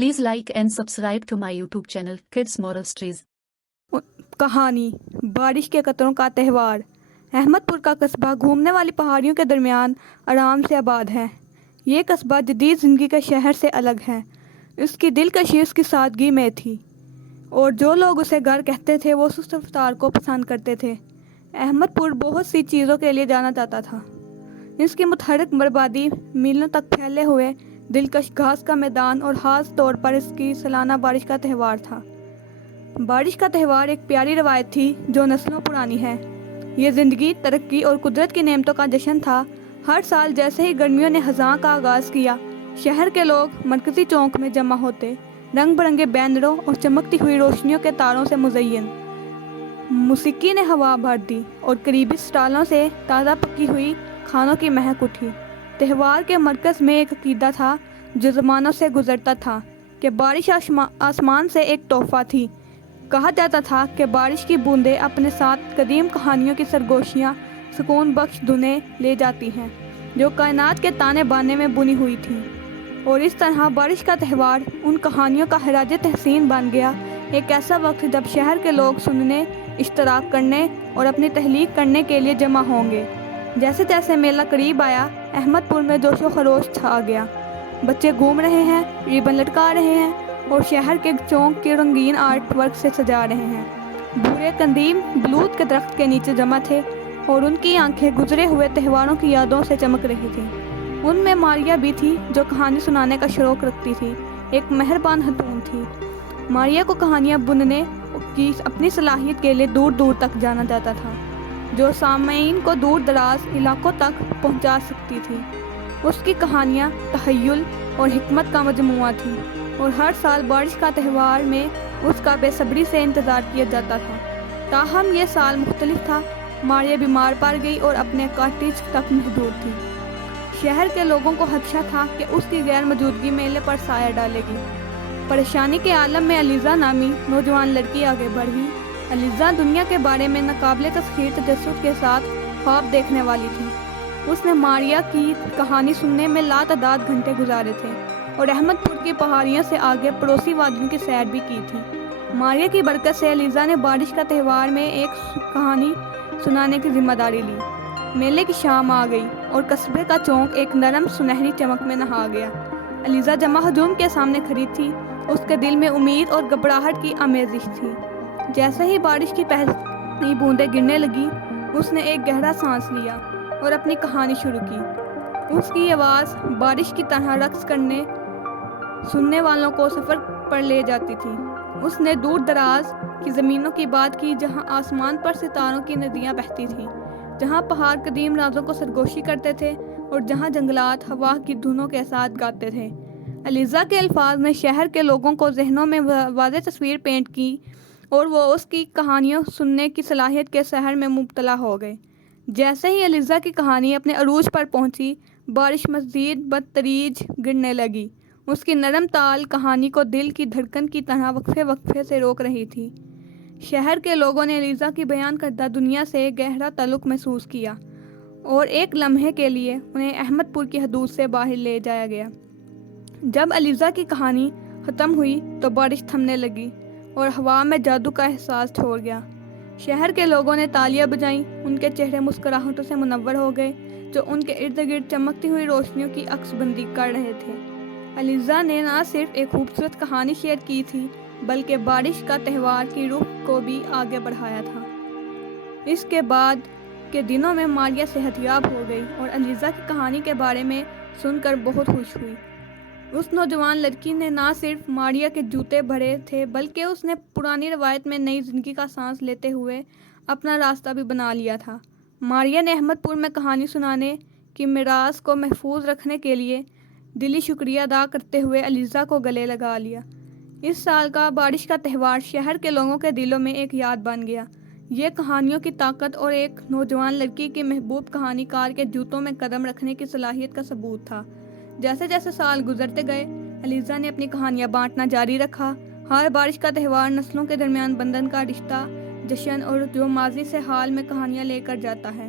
Please like and subscribe to my YouTube channel, Kids Moral Stories. कहानी बारिश के कतरों का त्यौहार। अहमदपुर का कस्बा घूमने वाली पहाड़ियों के दरमियान आराम से आबाद है। ये कस्बा जदीद ज़िंदगी के शहर से अलग है। उसकी दिलकशी उसकी सादगी में थी और जो लोग उसे घर कहते थे वो सुस्त रफ्तार को पसंद करते थे। अहमदपुर बहुत सी चीज़ों के लिए जाना जाता था। इसकी मुतहरक बर्बादी, मीलों तक फैले हुए दिलकश घास का मैदान और खास तौर पर इसकी सालाना बारिश का त्यौहार था। बारिश का त्यौहार एक प्यारी रवायत थी जो नस्लों पुरानी है। ये ज़िंदगी, तरक्की और कुदरत की नेमतों का जश्न था। हर साल जैसे ही गर्मियों ने ख़ज़ां का आगाज़ किया, शहर के लोग मरकज़ी चौक में जमा होते, रंग बिरंगे बैनरों और चमकती हुई रोशनियों के तारों से मुज़य्यन। मौसीकी ने हवा भर दी और करीबी स्टॉलों से ताज़ा पकी हुई खानों की महक उठी। त्यौहार के मरकज़ में एक अकीदा था जो ज़मानों से गुज़रता था कि बारिश आसमान से एक तोहफ़ा थी। कहा जाता था कि बारिश की बूंदें अपने साथ कदीम कहानियों की सरगोशियाँ, सुकून बख्श धुनें ले जाती हैं जो कायनात के ताने बाने में बुनी हुई थी। और इस तरह बारिश का त्यौहार उन कहानियों का खराज तहसीन बन गया। एक ऐसा वक्त जब शहर के लोग सुनने, इश्तराक करने और अपनी तहलीक करने के लिए जमा होंगे। जैसे जैसे मेला करीब आया, अहमदपुर में जोशो खरोश छा गया। बच्चे घूम रहे हैं, रिबन लटका रहे हैं और शहर के चौक के रंगीन आर्ट वर्क से सजा रहे हैं। भूरे कंदीम बलूत के दरख्त के नीचे जमा थे और उनकी आंखें गुजरे हुए त्योहारों की यादों से चमक रही थी। उनमें मारिया भी थी जो कहानी सुनाने का शौक रखती थी। एक मेहरबान खतून थी। मारिया को कहानियाँ बुनने की अपनी सलाहियत के लिए दूर दूर तक जाना जाता था, जो सामईन को दूर दराज इलाकों तक पहुँचा सकती थी। उसकी कहानियाँ तख़य्युल और हिकमत का मजमुआ थी और हर साल बारिश का त्यौहार में उसका बेसब्री से इंतज़ार किया जाता था। ताहम ये साल मुख्तलिफ था। मारिया बीमार पड़ गई और अपने कॉटेज तक महदूद थी। शहर के लोगों को खदशा था कि उसकी गैर मौजूदगी मेले पर साया डालेगी। परेशानी के आलम में अलीज़ा नामी नौजवान लड़की आगे बढ़ी। अलीज़ा दुनिया के बारे में नाकाबिले तस्खीर तजस्सुस के साथ ख्वाब देखने वाली थी। उसने मारिया की कहानी सुनने में लातादाद घंटे गुजारे थे और अहमदपुर की पहाड़ियों से आगे पड़ोसी वादियों की सैर भी की थी। मारिया की बरकत से अलीज़ा ने बारिश का त्यौहार में एक कहानी सुनाने की जिम्मेदारी ली। मेले की शाम आ गई और कस्बे का चौक एक नरम सुनहरी चमक में नहा गया। अलीज़ा जमा हजूम के सामने खड़ी थी। उसके दिल में उम्मीद और घबराहट की आमेज़िश थी। जैसे ही बारिश की पहली बूंदें गिरने लगी, उसने एक गहरा सांस लिया और अपनी कहानी शुरू की। उसकी आवाज़ बारिश की तरह रक्स करने सुनने वालों को सफ़र पर ले जाती थी। उसने दूर दराज की ज़मीनों की बात की जहां आसमान पर सितारों की नदियां बहती थीं, जहां पहाड़ कदीम राजों को सरगोशी करते थे और जहां जंगलात हवा की धुनों के साथ गाते थे। अलीज़ा के अल्फाज ने शहर के लोगों को जहनों में वाज़ेह तस्वीर पेंट की और वो उसकी कहानियों सुनने की सलाहियत के शहर में मुब्तला हो गए। जैसे ही अलीज़ा की कहानी अपने अरूज पर पहुंची, बारिश मज़ीद बदतरीज गिरने लगी। उसकी नरम ताल कहानी को दिल की धड़कन की तरह वक्फे वक्फे से रोक रही थी। शहर के लोगों ने अलीज़ा की बयान करदा दुनिया से गहरा ताल्लुक़ महसूस किया और एक लम्हे के लिए उन्हें अहमदपुर की हदूद से बाहर ले जाया गया। जब अलीज़ा की कहानी ख़त्म हुई तो बारिश थमने लगी और हवा में जादू का एहसास छोड़ गया। शहर के लोगों ने तालियां बजाईं। उनके चेहरे मुस्कुराहटों से मुनव्वर हो गए जो उनके इर्द गिर्द चमकती हुई रोशनियों की अक्सबंदी कर रहे थे। अलीज़ा ने न सिर्फ एक खूबसूरत कहानी शेयर की थी, बल्कि बारिश का त्यौहार की रूह को भी आगे बढ़ाया था। इसके बाद के दिनों में मारिया सेहतयाब हो गई और अलीज़ा की कहानी के बारे में सुनकर बहुत खुश हुई। उस नौजवान लड़की ने न सिर्फ मारिया के जूते भरे थे, बल्कि उसने पुरानी रवायत में नई ज़िंदगी का सांस लेते हुए अपना रास्ता भी बना लिया था। मारिया ने अहमदपुर में कहानी सुनाने की मिरास को महफूज रखने के लिए दिली शुक्रिया अदा करते हुए अलीज़ा को गले लगा लिया। इस साल का बारिश का त्यौहार शहर के लोगों के दिलों में एक याद बन गया। ये कहानियों की ताकत और एक नौजवान लड़की की महबूब कहानीकार के जूतों में कदम रखने की सलाहियत का सबूत था। जैसे जैसे साल गुजरते गए, अलीज़ा ने अपनी कहानियाँ बांटना जारी रखा। हर बारिश का त्यौहार नस्लों के दरमियान बंधन का रिश्ता, जश्न और जो माजी से हाल में कहानियाँ लेकर जाता है।